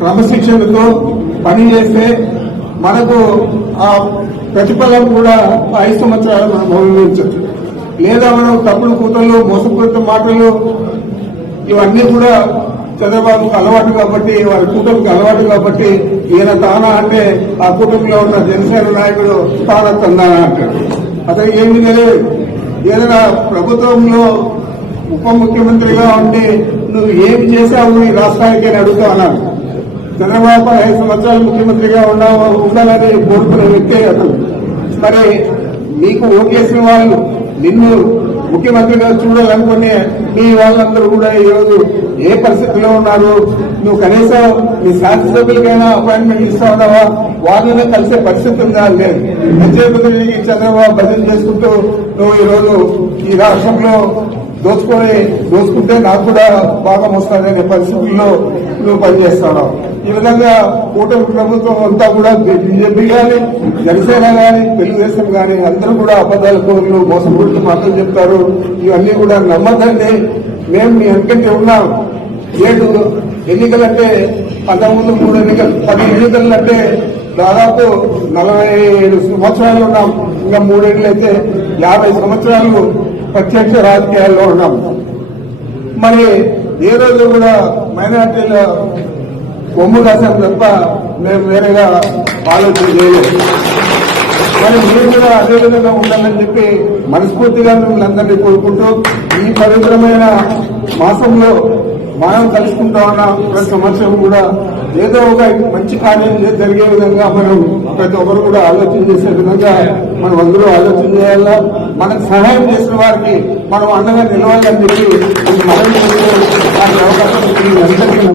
క్రమశిక్షణతో పని చేస్తే మనకు ఆ ప్రతిఫలం కూడా 5 సంవత్సరాలు మనం అనుభవించవచ్చు. లేదా మనం తప్పుడు కూతలు, మోసపూరిత మాటలు ఇవన్నీ కూడా చంద్రబాబుకు అలవాటు కాబట్టి, వారి కూటమికి అలవాటు కాబట్టి ఈయన తానా అంటే ఆ కూటమిలో ఉన్న జనసేన నాయకుడు తానా తందానా అంటాడు. అతను ఏమీ తెలియదు. ఏదైనా ప్రభుత్వంలో ఉప ముఖ్యమంత్రిగా ఉండి నువ్వు ఏమి చేశావు ఈ రాష్ట్రానికి అని అడుగుతా అన్నాడు. చంద్రబాబు 5 సంవత్సరాలు ముఖ్యమంత్రిగా ఉండాలని కోరుకునే వ్యక్తే అతను. మరి నీకు ఓటేసిన వాళ్ళు నిన్ను ముఖ్యమంత్రిగా చూడాలనుకునే మీ వాళ్ళందరూ కూడా ఈరోజు ఏ పరిస్థితిలో ఉన్నారు? నువ్వు కనీసం నీ శాసనసభ్యులకైనా అపాయింట్మెంట్ ఇస్తా ఉన్నావా? వాళ్ళనే కలిసే పరిస్థితి ఉందా? లేదు. ఎంతసేపు చంద్రబాబు బదిలీ చేసుకుంటూ నువ్వు ఈరోజు ఈ రాష్ట్రంలో దోచుకుంటే నాకు కూడా భాగం వస్తుందనే పరిస్థితుల్లో నువ్వు పనిచేస్తావు. ఈ విధంగా కూటమి ప్రభుత్వం అంతా కూడా బీజేపీ కానీ, జనసేన కానీ, తెలుగుదేశం కానీ అందరూ కూడా అబద్దాల కోరులు, మోసపూరిత మాటలు చెప్తారు. ఇవన్నీ కూడా నమ్మకండి. మేము మీ వెనకంటే ఉన్నాం. 7 ఎన్నికలంటే 13 3 ఎన్నికలు, 10 ఎన్నికలంటే దాదాపు 47 సంవత్సరాలు ఉన్నాం. ఇంకా 3 ఏళ్ళు అయితే 50 సంవత్సరాలు ప్రత్యక్ష రాజకీయాల్లో ఉన్నాం. మరి ఏ రోజు కూడా మైనార్టీల కొమ్ము కాసాం తప్ప మేము వేరేగా ఆలోచన చేయలేదు. మరి మీరు కూడా అదే విధంగా ఉండాలని చెప్పి మనస్ఫూర్తిగా మిమ్మల్ని అందరినీ కోరుకుంటూ ఈ పవిత్రమైన మాసంలో మనం కలుసుకుంటా ఉన్నాం. ప్రతి సంవత్సరం కూడా ఏదో ఒక మంచి కార్యం జరిగే విధంగా మనం ప్రతి ఒక్కరు కూడా ఆలోచన చేసే విధంగా మనం అందరూ ఆలోచన చేయాలా. మనకు సహాయం చేసిన వారికి మనం అండగా నిలవాలని చెప్పి మనం అవకాశం